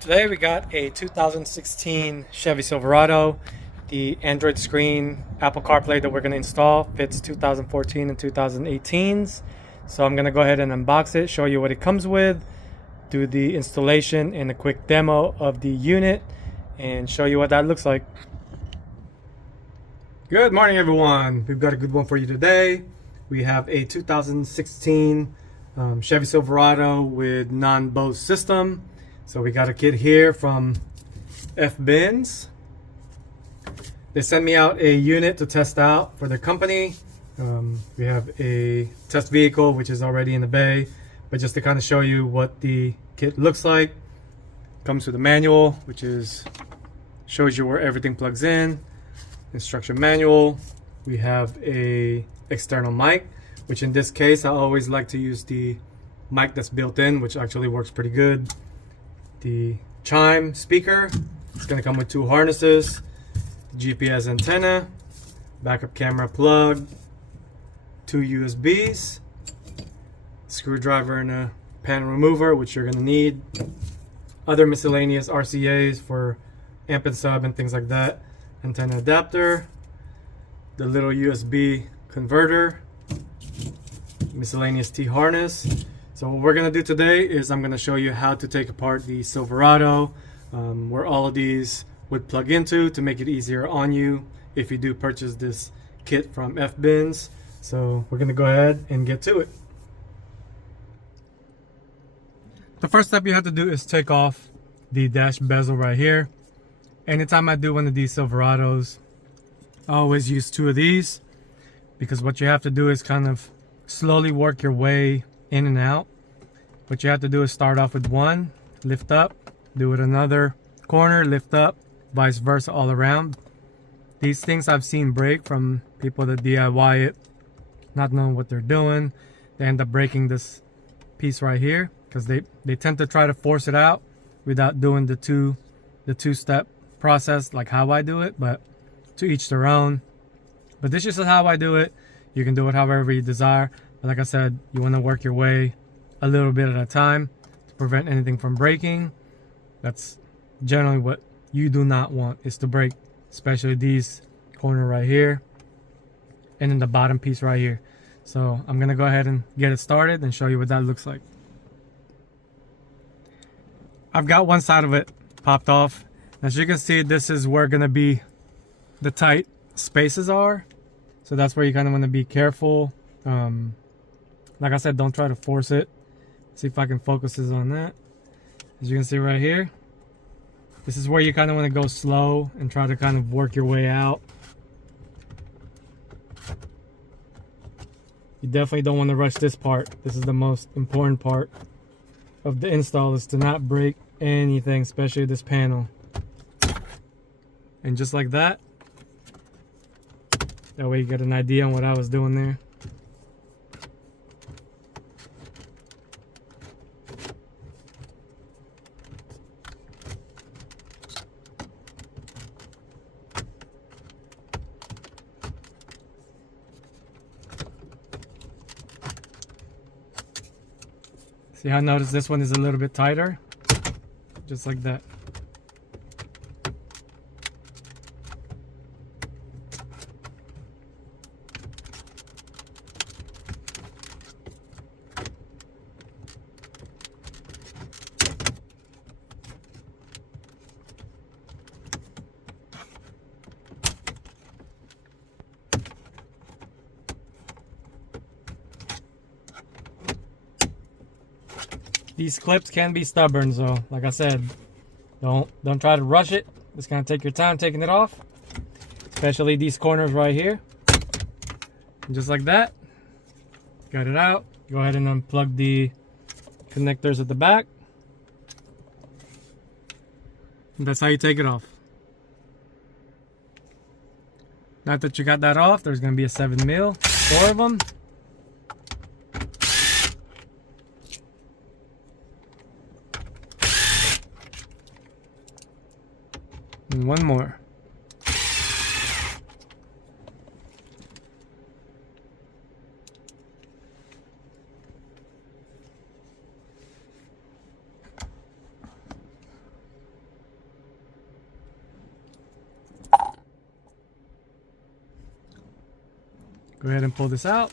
Today we got a 2016 Chevy Silverado. The Android screen Apple CarPlay that we're going to install fits 2014 and 2018s. So I'm going to go ahead and unbox it, show you what it comes with, do the installation and a quick demo of the unit, and show you what that looks like. Good morning, everyone. We've got a good one for you today. We have a 2016 Chevy Silverado with non-Bose system. So we got a kit here from F-Bins. They sent me out a unit to test out for their company. We have a test vehicle which is already in the bay, but just to kind of show you what the kit looks like. Comes with a manual, which shows you where everything plugs in. Instruction manual. We have a external mic, which in this case I always like to use the mic that's built in, which actually works pretty good. The chime speaker, it's going to come with two harnesses, GPS antenna, backup camera plug, two USBs, screwdriver and a panel remover, which you're going to need, other miscellaneous RCAs for amp and sub and things like that, antenna adapter, the little USB converter, miscellaneous T harness. So what we're going to do today is I'm going to show you how to take apart the Silverado, where all of these would plug into to make it easier on you if you do purchase this kit from F-Bins. So we're going to go ahead and get to it. The first step you have to do is take off the dash bezel right here. Anytime I do one of these Silverados, I always use two of these, because what you have to do is kind of slowly work your way in and out. What you have to do is start off with one, lift up, do it another corner, lift up, vice versa all around. These things I've seen break from people that DIY it, not knowing what they're doing. They end up breaking this piece right here because they tend to try to force it out without doing the two-step process like how I do it, but to each their own. But this is just how I do it. You can do it however you desire. But like I said, you want to work your way a little bit at a time to prevent anything from breaking. That's generally what you do not want, is to break, especially these corner right here and then the bottom piece right here. So I'm gonna go ahead and get it started and show you what that looks like. I've got one side of it popped off. As you can see, this is where gonna be the tight spaces are. So that's where you kind of want to be careful. Like I said, don't try to force it. See if I can focus this on that. As you can see right here, this is where you kind of want to go slow and try to kind of work your way out. You definitely don't want to rush this part. This is the most important part of the install, is to not break anything, especially this panel. And just like that, that way you get an idea on what I was doing there. See how I notice this one is a little bit tighter? Just like that. These clips can be stubborn, so like I said, don't try to rush it. Just kind of take your time taking it off, especially these corners right here. And just like that, got it out. Go ahead and unplug the connectors at the back. And that's how you take it off. Now that you got that off, there's going to be a 7mm, 4 of them. And one more. Go ahead and pull this out.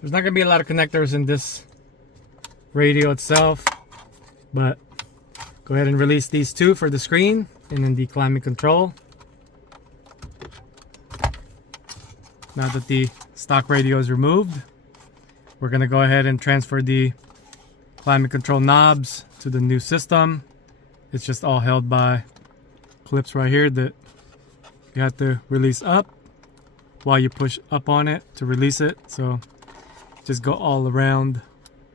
There's not going to be a lot of connectors in this radio itself, but go ahead and release these two for the screen and then the climate control. Now that the stock radio is removed, we're going to go ahead and transfer the climate control knobs to the new system. It's just all held by clips right here that you have to release up while you push up on it to release it. So just go all around,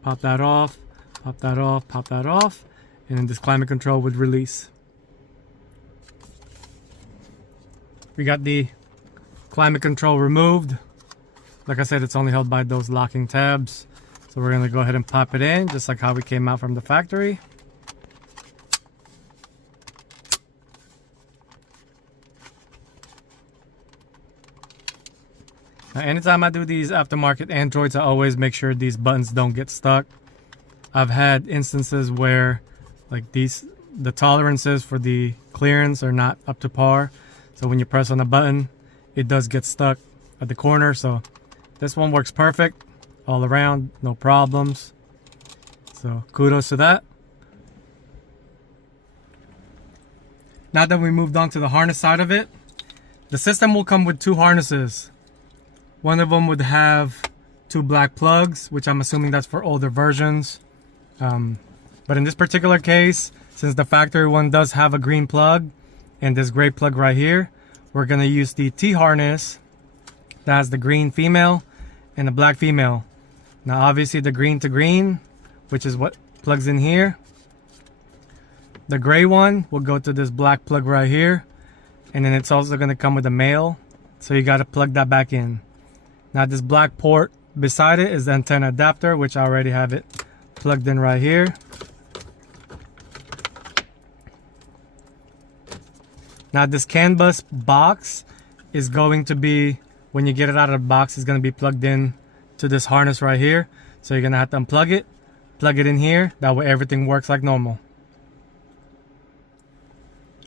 pop that off, pop that off, pop that off, and then this climate control would release. We got the climate control removed. Like I said, it's only held by those locking tabs. So we're going to go ahead and pop it in just like how we came out from the factory. Now, anytime I do these aftermarket Androids, I always make sure these buttons don't get stuck. I've had instances where like the tolerances for the clearance are not up to par. So when you press on the button, it does get stuck at the corner. So this one works perfect all around, no problems. So kudos to that. Now that we moved on to the harness side of it, the system will come with two harnesses. One of them would have two black plugs, which I'm assuming that's for older versions. But in this particular case, since the factory one does have a green plug and this gray plug right here, we're going to use the T harness that has the green female and the black female. Now obviously the green to green, which is what plugs in here. The gray one will go to this black plug right here, and then it's also going to come with a male, so you got to plug that back in. Now this black port beside it is the antenna adapter, which I already have it plugged in right here. Now this CAN bus box is going to be, when you get it out of the box, it's going to be plugged in to this harness right here. So you're going to have to unplug it, plug it in here. That way everything works like normal.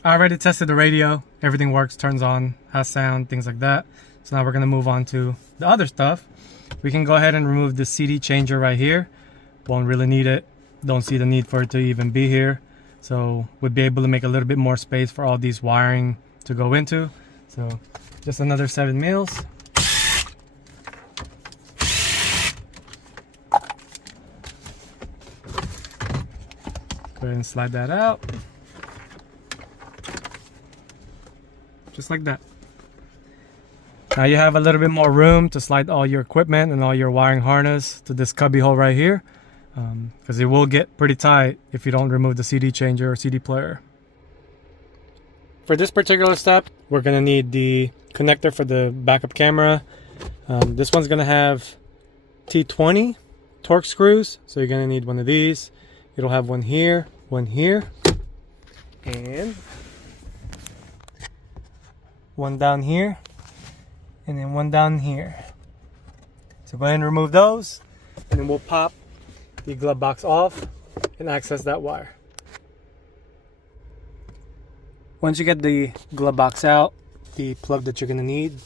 I already tested the radio. Everything works, turns on, has sound, things like that. So now we're going to move on to the other stuff. We can go ahead and remove the CD changer right here. Won't really need it. Don't see the need for it to even be here. So we'll be able to make a little bit more space for all these wiring to go into. So just another 7 mils. Go ahead and slide that out. Just like that. Now you have a little bit more room to slide all your equipment and all your wiring harness to this cubby hole right here, because it will get pretty tight if you don't remove the CD changer or CD player. For this particular step, we're going to need the connector for the backup camera. This one's going to have T20 Torx screws, so you're going to need one of these. It'll have one here, and one down here, and then one down here. So go ahead and remove those, and then we'll pop the glove box off and access that wire. Once you get the glove box out, the plug that you're going to need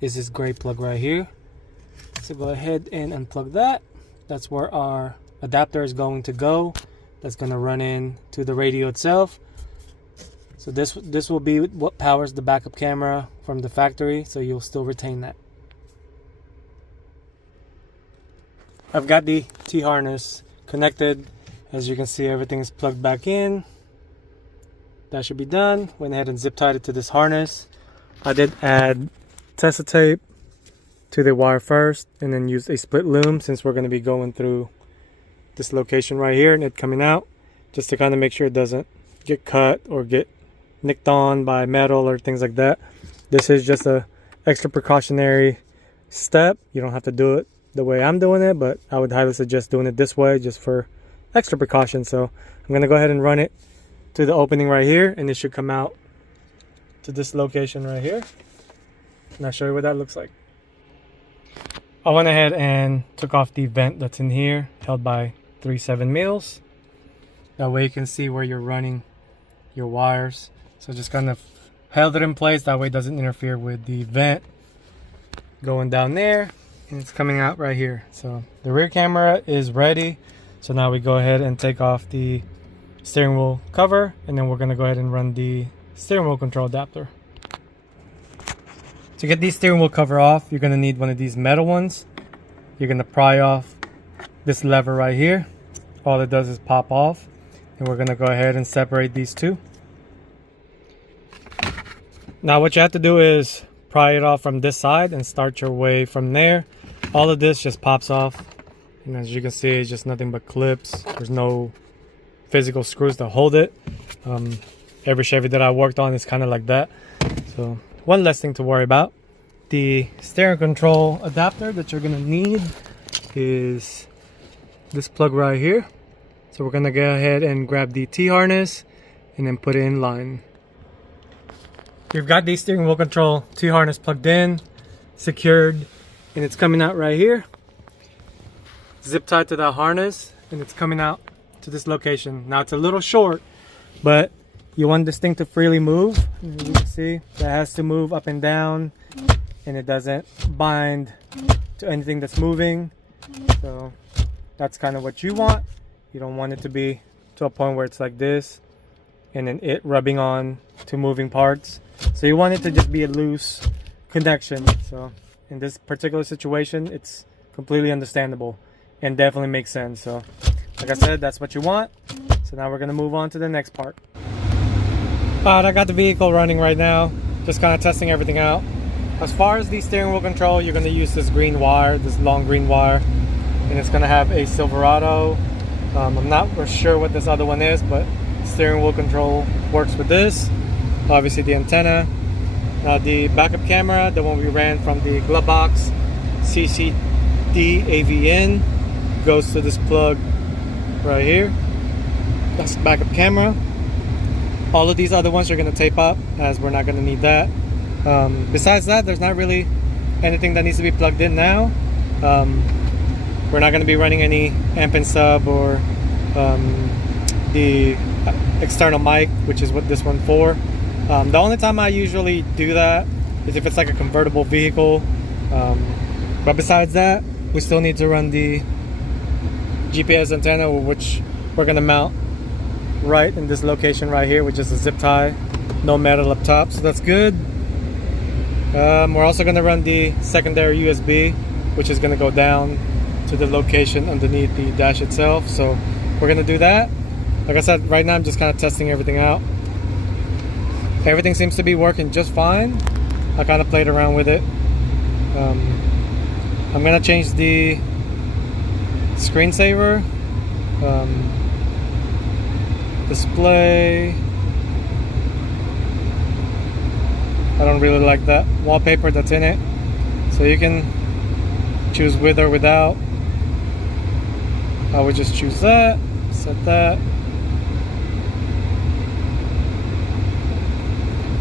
is this gray plug right here. So go ahead and unplug that. That's where our adapter is going to go. That's going to run in to the radio itself. So this will be what powers the backup camera from the factory, so you'll still retain that. I've got the T-harness connected. As you can see, everything is plugged back in. That should be done. Went ahead and zip tied it to this harness. I did add Tessa tape to the wire first, and then used a split loom since we're going to be going through this location right here and it coming out, just to kind of make sure it doesn't get cut or get nicked on by metal or things like that. This is just a extra precautionary step. You don't have to do it the way I'm doing it, but I would highly suggest doing it this way just for extra precaution. So I'm going to go ahead and run it to the opening right here, and it should come out to this location right here, and I'll show you what that looks like. I went ahead and took off the vent that's in here, held by 3 7 mils. That way you can see where you're running your wires. So just kind of held it in place, that way it doesn't interfere with the vent going down there, and it's coming out right here. So the rear camera is ready. So now we go ahead and take off the steering wheel cover, and then we're going to go ahead and run the steering wheel control adapter. To get the steering wheel cover off, you're going to need one of these metal ones. You're going to pry off this lever right here. All it does is pop off, and we're going to go ahead and separate these two. Now what you have to do is pry it off from this side and start your way from there. All of this just pops off, and as you can see, it's just nothing but clips. There's no physical screws to hold it. Every Chevy that I worked on is kind of like that. So one less thing to worry about. The steering control adapter that you're gonna need is this plug right here. So we're gonna go ahead and grab the T-harness and then put it in line. You've got the steering wheel control T-harness plugged in, secured, and it's coming out right here. Zip tied to that harness, and it's coming out to this location. Now it's a little short, but you want this thing to freely move. As you can see, that has to move up and down, and it doesn't bind to anything that's moving. So that's kind of what you want. You don't want it to be to a point where it's like this and then it rubbing on to moving parts. So you want it to just be a loose connection. So in this particular situation, it's completely understandable and definitely makes sense. So like I said, that's what you want. So now we're gonna move on to the next part. Alright, I got the vehicle running right now, just kind of testing everything out. As far as the steering wheel control, you're gonna use this green wire, this long green wire, and it's gonna have a Silverado. I'm not sure what this other one is, but steering wheel control works with this. Obviously the antenna. Now the backup camera, the one we ran from the glove box, CCD AVN, goes to this plug right here. That's the backup camera. All of these other ones are going to tape up, as we're not going to need that. Besides that, there's not really anything that needs to be plugged in now. We're not going to be running any amp and sub or the external mic, which is what this one's for. The only time I usually do that is if it's like a convertible vehicle. But besides that, we still need to run the GPS antenna, which we're going to mount right in this location right here, which is a zip tie, no metal up top, so that's good. We're also going to run the secondary USB, which is going to go down to the location underneath the dash itself. So we're going to do that. Like I said, right now I'm just kind of testing everything out. Everything seems to be working just fine. I kind of played around with it. I'm going to change the screensaver, display. I don't really like that wallpaper that's in it, so you can choose with or without. I would just choose that, set that.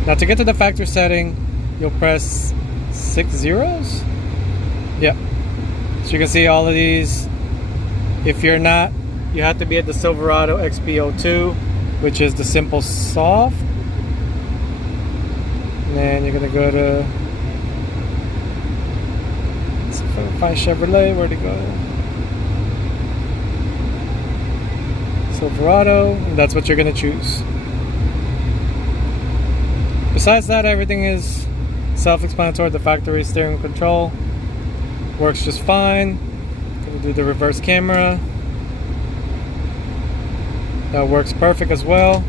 Now to get to the factory setting, you'll press 6 zeros. Yeah, so you can see all of these. If you're not, you have to be at the Silverado XP02, which is the simple soft. And then you're gonna go to, let's see if I can find Chevrolet. Where'd it go? Silverado, and that's what you're gonna choose. Besides that, everything is self-explanatory. The factory steering control works just fine. Gonna do the reverse camera. That works perfect as well.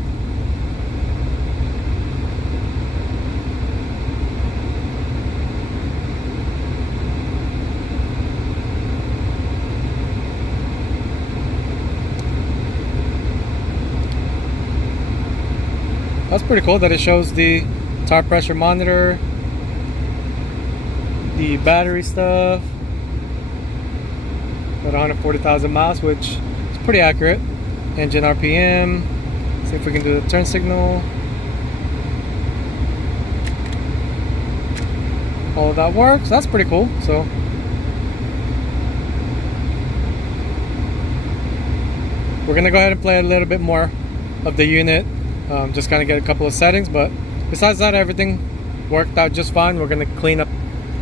That's pretty cool that it shows the tire pressure monitor, the battery stuff at 140,000 miles, which is pretty accurate. Engine RPM. See if we can do the turn signal. All of that works. That's pretty cool. So we're gonna go ahead and play a little bit more of the unit, just kind of get a couple of settings, but besides that, everything worked out just fine. We're gonna clean up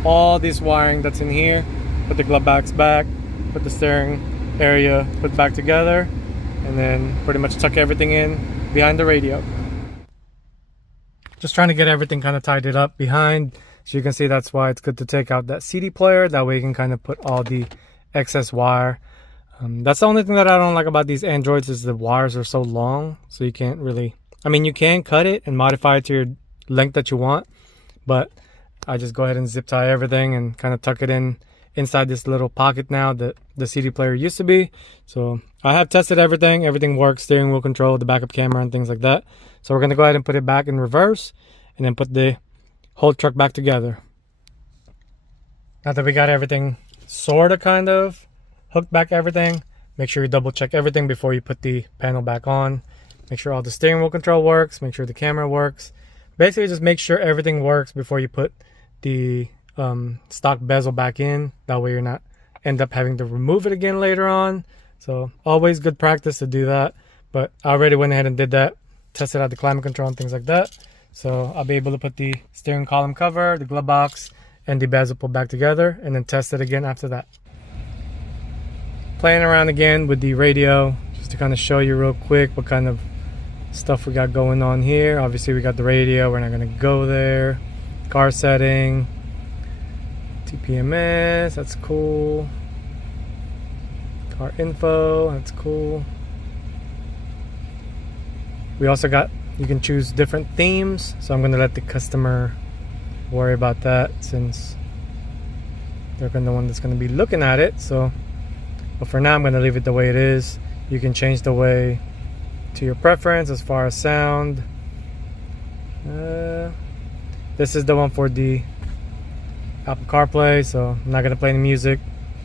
all this wiring that's in here, put the glove box back, put the steering area put back together, and then pretty much tuck everything in behind the radio. Just trying to get everything kind of tidied up behind. So you can see that's why it's good to take out that CD player. That way you can kind of put all the excess wire. That's the only thing that I don't like about these Androids is the wires are so long. So you can't really, I mean, you can cut it and modify it to your length that you want. But I just go ahead and zip tie everything and kind of tuck it in inside this little pocket now that the CD player used to be. So I have tested everything. Everything works, steering wheel control, the backup camera and things like that. So we're going to go ahead and put it back in reverse and then put the whole truck back together. Now that we got everything sort of kind of hooked back everything, make sure you double check everything before you put the panel back on. Make sure all the steering wheel control works, make sure the camera works. Basically just make sure everything works before you put the stock bezel back in. That way you're not end up having to remove it again later on. So always good practice to do that. But I already went ahead and did that, tested out the climate control and things like that. So I'll be able to put the steering column cover, the glove box, and the bezel pull back together, and then test it again after that. Playing around again with the radio, just to kind of show you real quick what kind of stuff we got going on here. Obviously we got the radio, we're not going to go there. Car setting, TPMS, that's cool. Car info, that's cool. We also got, you can choose different themes, so I'm going to let the customer worry about that since they're the one that's going to be looking at it. So, but for now I'm going to leave it the way it is. You can change the way to your preference as far as sound. This is the one for the Apple CarPlay, so I'm not going to play any music.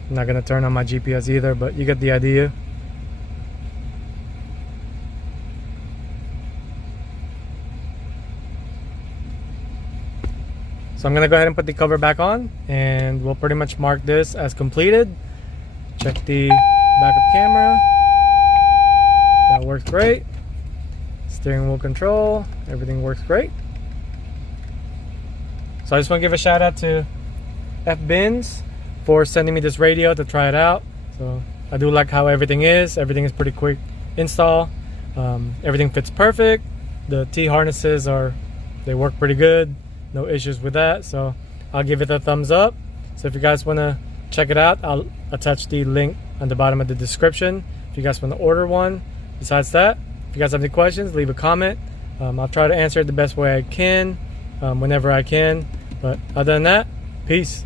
I'm not going to turn on my GPS either, but you get the idea. So I'm going to go ahead and put the cover back on, and we'll pretty much mark this as completed. Check the backup camera. That works great. Steering wheel control, everything works great. So I just want to give a shout out to FBins for sending me this radio to try it out. So I do like how everything is. Everything is pretty quick install. Everything fits perfect. The T harnesses they work pretty good. No issues with that, so I'll give it a thumbs up. So if you guys want to check it out, I'll attach the link on the bottom of the description if you guys want to order one. Besides that, if you guys have any questions, leave a comment. I'll try to answer it the best way I can, whenever I can. But other than that, peace.